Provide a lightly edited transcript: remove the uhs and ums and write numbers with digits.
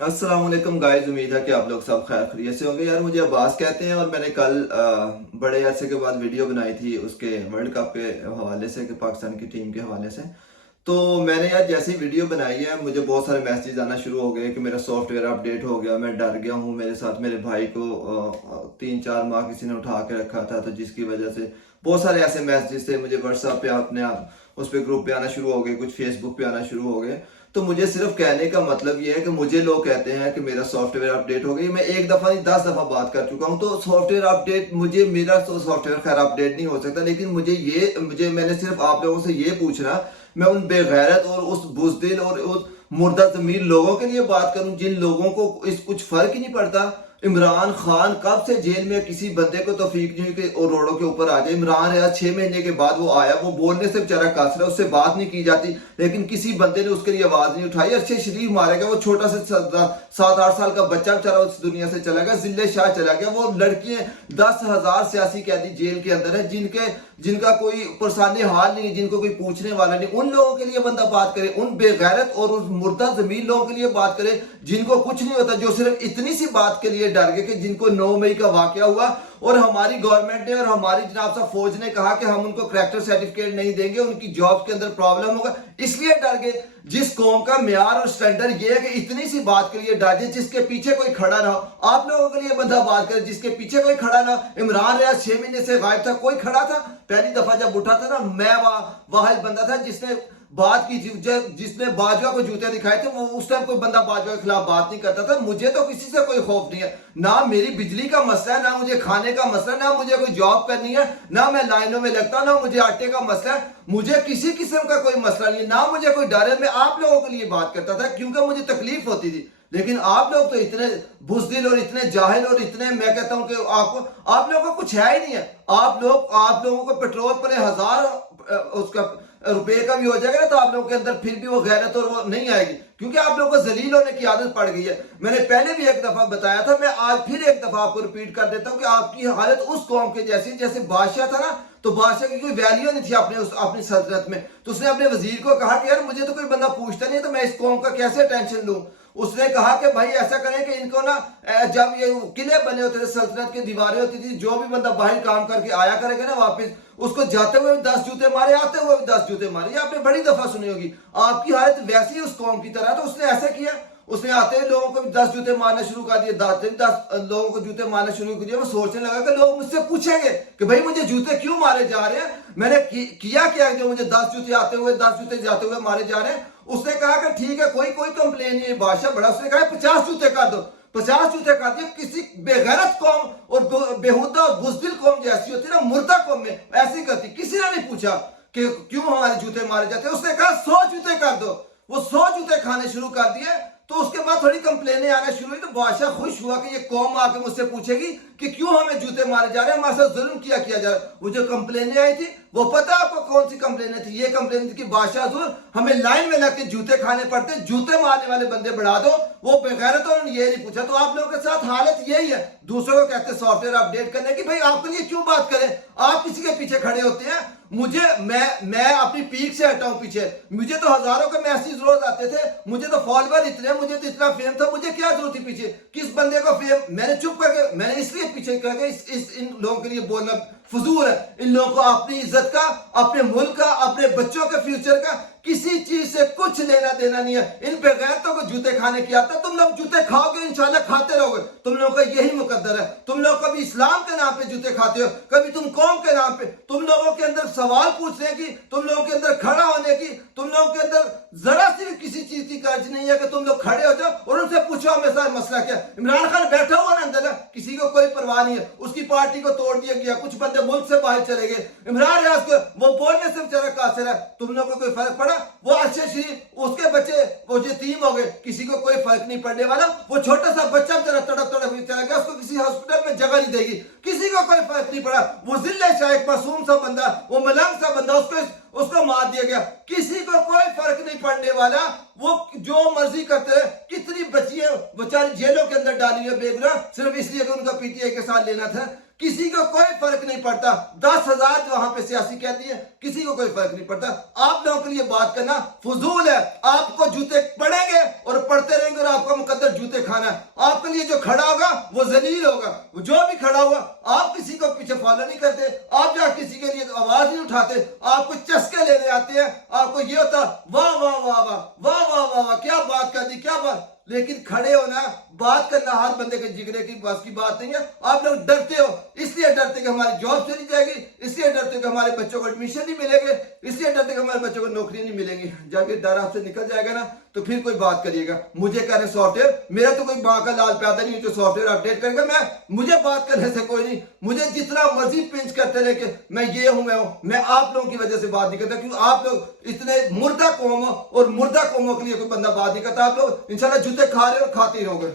अस्सलाम वालेकुम गाइस, उम्मीद है कि आप लोग सब खैर खैरियत से होंगे। यार मुझे अब्बास कहते हैं और मैंने कल बड़े अरसे के बाद वीडियो बनाई थी उसके वर्ल्ड कप के हवाले से, कि पाकिस्तान की टीम के हवाले से। तो मैंने यार जैसे ही वीडियो बनाई है मुझे बहुत सारे मैसेज आना शुरू हो गए कि मेरा सॉफ्टवेयर अपडेट हो गया, मैं डर गया हूँ। मेरे साथ मेरे भाई को 3-4 माह किसी ने उठा के रखा था, तो जिसकी वजह से बहुत सारे ऐसे मैसेजेस थे मुझे व्हाट्सएप पे, अपने आप उस पर ग्रुप पे आना शुरू हो गए, कुछ फेसबुक पे आना शुरू हो गए। तो मुझे सिर्फ कहने का मतलब ये है कि मुझे लोग कहते हैं कि मेरा सॉफ्टवेयर अपडेट हो गई। मैं एक दफा नहीं 10 दफा बात कर चुका हूं। तो सॉफ्टवेयर अपडेट, मुझे मेरा तो सॉफ्टवेयर खैर अपडेट नहीं हो सकता, लेकिन मुझे मैंने सिर्फ आप लोगों से ये पूछना, मैं उन बेगैरत और उस बुजदिल और उस मुर्दा जमीर लोगों के लिए बात करूं जिन लोगों को इस कुछ फर्क ही नहीं पड़ता। इमरान खान कब से जेल में, किसी बंदे को तौफीक नहीं हुई कि और रोडों के ऊपर आ जाए। इमरान रियाज 6 महीने के बाद वो आया, वो बोलने से बेचारा कस रहा है, उससे बात नहीं की जाती, लेकिन किसी बंदे ने उसके लिए आवाज नहीं उठाई। अरशद शरीफ मारा गया, वो छोटा सा 7-8 साल का बच्चा बेचारा उस दुनिया से चला गया। जिले शाह चला गया। वो लड़कियां 10,000 सियासी कैदी जेल के अंदर है, जिनका कोई परेशानी हाल नहीं है, जिनको कोई पूछने वाला नहीं। उन लोगों के लिए बंदा बात करे, उन बेगैरत और उस मुर्दा जमीन लोगों के लिए बात करे जिनको कुछ नहीं होता, जो सिर्फ इतनी सी बात के लिए डर गए कि जिनको 9 मई का वाकया हुआ और हमारी गवर्नमेंट ने और हमारी जनाब साहब फौज ने कहा कि हम उनको करैक्टर सर्टिफिकेट नहीं देंगे, उनकी जॉब के अंदर प्रॉब्लम होगा, इसलिए डर गए। जिस कौम का म्यार और स्टैंडर्ड ये है कि इतनी सी बात के लिए डर जाए जिसके पीछे कोई खड़ा ना हो। आप लोगों के लिए बंदा बात करे जिसके पीछे कोई खड़ा ना हो। इमरान रियाज 6 महीने से गायब था, कोई खड़ा था? पहली दफा जब उठा था ना, मैं वाहिद बंदा था जिसने बात की थी, जिसने बाजवा को जूते दिखाए थे। वो उस टाइम कोई बंदा बाजवा के खिलाफ बात नहीं करता था। मुझे तो किसी से कोई खौफ नहीं है, ना मेरी बिजली का मसला है, ना मुझे खाने का मसला है, ना मुझे कोई जॉब करनी है, ना मैं लाइनों में लगता, ना मुझे आटे का मसला है। मुझे किसी किस्म का कोई मसला नहीं है, ना मुझे कोई डर है। मैं आप लोगों के लिए बात करता था क्योंकि मुझे तकलीफ होती थी, लेकिन आप लोग तो इतने बुज़दिल और इतने जाहिल और इतने, मैं कहता हूं कि आप लोगों को कुछ है ही नहीं है। आप लोगों को पेट्रोल पर 1000 उसका रुपए का भी हो जाएगा ना, तो आप लोगों के अंदर फिर भी वो गैरत और वो नहीं आएगी, क्योंकि आप लोगों को जलील होने की आदत पड़ गई है। मैंने पहले भी एक दफा बताया था, मैं आज फिर एक दफा आपको रिपीट कर देता हूं कि आपकी हालत उस कौम के जैसी, जैसे बादशाह था ना, तो बादशाह की कोई वैल्यू नहीं थी अपनी सल्तनत में। तो उसने अपने वजीर को कहा कि यार मुझे तो कोई बंदा पूछता नहीं है, तो मैं इस कौम का कैसे टेंशन लूं। उसने कहा कि भाई ऐसा करें कि इनको ना, जब ये किले बने होते थे, सल्तनत की दीवारें होती थी, जो भी बंदा बाहर काम करके आया करेगा ना वापस, उसको जाते हुए भी 10 जूते मारे, आते हुए भी 10 जूते मारे। ये आपने बड़ी दफा सुनी होगी। आपकी हालत वैसी उस कौम की तरह। तो उसने ऐसा किया, उसने आते ही लोगों को भी 10 जूते मारने शुरू कर दिए, 10 लोगों को जूते मारने शुरू कर दिए। वो सोचने लगा कि लोग मुझसे पूछेंगे कि भाई मुझे जूते क्यों मारे जा रहे हैं, मैंने किया क्या जो मुझे 10 जूते आते हुए 10 जूते जाते हुए मारे जा रहे हैं। उसने कहा कि ठीक है, कोई कोई कंप्लेन नहीं है। बादशाह बड़ा, उसने कहा 50 जूते कर दो। 50 जूते कर दिए। किसी बेगैरत कौम और बेहुदा और बुज़दिल कौम जैसी होती ना, मुर्दा कौम में ऐसी करती। किसी ने नहीं पूछा कि क्यों हमारे जूते मारे जाते। उसने कहा 100 जूते कर दो। वो 100 जूते खाने शुरू कर दिए। तो उसके बाद थोड़ी कंप्लेनें आने शुरू हुई, तो बादशाह खुश हुआ कि ये कौम आके मुझसे पूछेगी कि क्यों हमें जूते मारे जा रहे हैं, हमारे साथ जुल्म किया जा रहा है। वो जो कंप्लेनें आई थी, वो पता आपको कौन सी कंप्लेनें थी? ये कंप्लेन थी कि बादशाह हुजूर हमें लाइन में लगके जूते खाने पड़ते, जूते मारने वाले बंदे बढ़ा दो। वो बेगैरत, उन्होंने ये नहीं पूछा। तो आप लोगों के साथ हालत यही है। दूसरों को कहते सॉफ्टवेयर अपडेट करने की, भाई आपके लिए क्यों बात करें? आप किसी के पीछे खड़े होते हैं। मैं अपनी पीक से हटाऊं पीछे? मुझे तो हजारों के मैसेज रोज आते थे, मुझे तो फॉलोवर इतने, मुझे तो इतना फेम था, मुझे क्या जरूरत थी पीछे किस बंदे को फेम। मैंने चुप करके, मैंने इसलिए पीछे करके इन लोगों के लिए बोलना फजूल है। इन लोगों को अपनी इज्जत का, अपने मुल्क का, अपने बच्चों के फ्यूचर का किसी चीज से कुछ लेना देना नहीं है। इन बेगैरतों को जूते खाने की आदत है। तुम लोग जूते खाओगे, इंशाल्लाह खाते रहोगे। तुम लोगों का यही मुकद्दर है। तुम लोग कभी इस्लाम के नाम पे जूते खाते हो, कभी तुम कौम के नाम पे। तुम लोगों के अंदर सवाल पूछने की, तुम लोगों के अंदर खड़ा होने की, तुम लोगों के अंदर जरा सी भी किसी चीज की कर्ज नहीं है कि तुम लोग खड़े हो जाओ और उनसे पूछो हमेशा मसला क्या। इमरान खान बैठा हुआ ना अंदर, किसी को कोई परवाह नहीं है। उसकी पार्टी को तोड़ दिया गया, कुछ बंदे मुल्क से बाहर चले गए। इमरान रियाज को वो बोलने से बेचारा कासिर है। तुम लोगों को कोई फर्क पड़ा? वो अच्छे शरीफ, उसके बच्चे वो यतीम हो गए, किसी को कोई फर्क नहीं पड़ने वाला। वो छोटा सा बच्चा बेचारा तड़प तड़प चला गया, उसको किसी हॉस्पिटल में जगह नहीं देगी, किसी को कोई फर्क नहीं पड़ा। वो जिले शाह एक मासूम सा बंदा, वो मलंग सा बंदा, उसको मार दिया गया, किसी को कोई फर्क नहीं पड़ने वाला। वो जो मर्जी करते रहे। कितनी बच्चियां बेचारी जेलों के अंदर डाली है बेगुनाह, सिर्फ इसलिए कि उनका पीटीआई के साथ लेना था। किसी को कोई फर्क नहीं पड़ता। 10,000 जो वहां पे सियासी कहती है, किसी को कोई फर्क नहीं पड़ता। आप लोगों के लिए बात करना फजूल है। आपको जूते पड़ेंगे और पड़ते रहेंगे और आपका मुकद्दर जूते जूते खाना है। आपके लिए जो खड़ा होगा वो जलील होगा, जो भी खड़ा हुआ। आप किसी को पीछे फॉलो नहीं करते, आप जहाँ किसी के लिए आवाज नहीं उठाते, आपको चस्के लेने आते हैं, आपको ये होता वाह वाह वाह वाह वाह वाह वाह वाह क्या बात कर दी क्या बात। लेकिन खड़े होना, बात करना हर बंदे के जिगरे की बस की बात नहीं है। आप लोग डरते हो, इसलिए डरते कि हमारी जॉब चली जाएगी, इसलिए डरते कि हमारे बच्चों को एडमिशन नहीं मिलेंगे, इसलिए डरते कि हमारे बच्चों को नौकरी नहीं मिलेगी। जब ये डर आपसे निकल जाएगा ना तो फिर कोई बात करिएगा। मुझे कह रहे सॉफ्टवेयर, मेरा तो कोई माँ का लाल पैदा नहीं जो सॉफ्टवेयर अपडेट करेगा। मुझे बात करने से कोई नहीं, मुझे जितना मर्जी पिंच करते रहे कि मैं ये हूं मैं आप लोगों की वजह से बात नहीं करता, क्योंकि आप लोग इतने मुर्दा कौम हो और मुर्दा कौमों के लिए कोई बंदा बात नहीं करता। आप लोग इंशाल्लाह जूते खा रहे हो और खाते ही रहोगे।